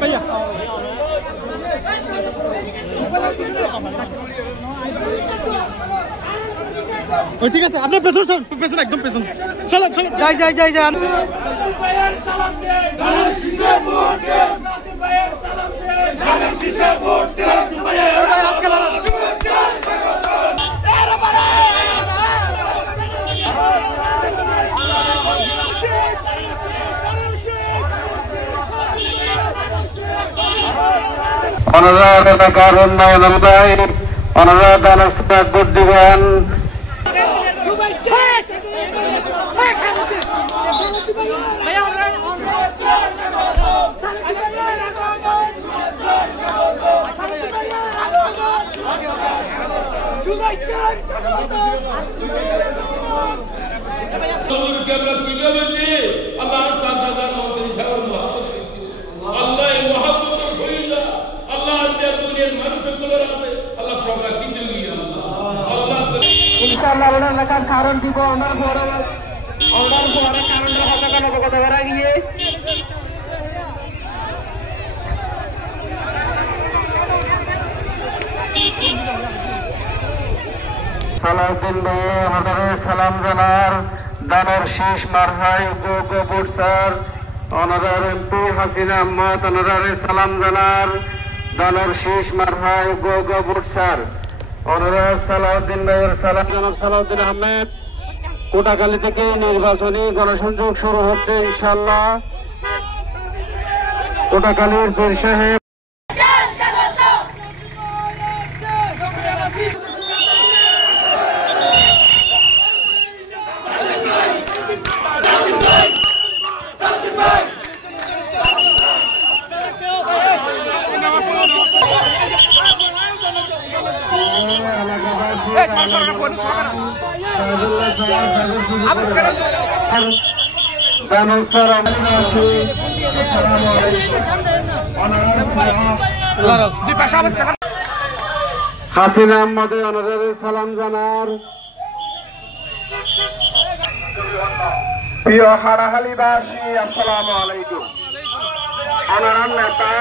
भैया ঠিক আছে আপনার পেছন পেছন একদম পেছন চলো চলো যাই যান অনুরোধ এলাকার উন্নয়ন অনুযায়ী অনুরোধ আলোচনা ভোট দিবেন। কারণ দিব আমার বড় কারণ কথা করা গিয়ে সালাউদ্দিন ভাইয়ে আমাদের সালাম জানার দানের শীষ মারহাই গো বুট স্যার অনারার এমপি হাসিনা আহমদ অনারারে সালাম জানার দানের শীষ মারহাই গো বুট স্যার অনারার সালাউদ্দিন ভাইয়ের সালাম জানাব সালাউদ্দিন আহমেদ। কোটাখালী থেকে নির্বাচনী গণসংযোগ শুরু হচ্ছে ইনশাআল্লাহ। কোটাখালীর পীর সাহেব হাসিনা আহমদ অনারারি সালাম জানার প্রিয় হারাহালিবাসী আসসালামু আলাইকুম। অনারার নেতা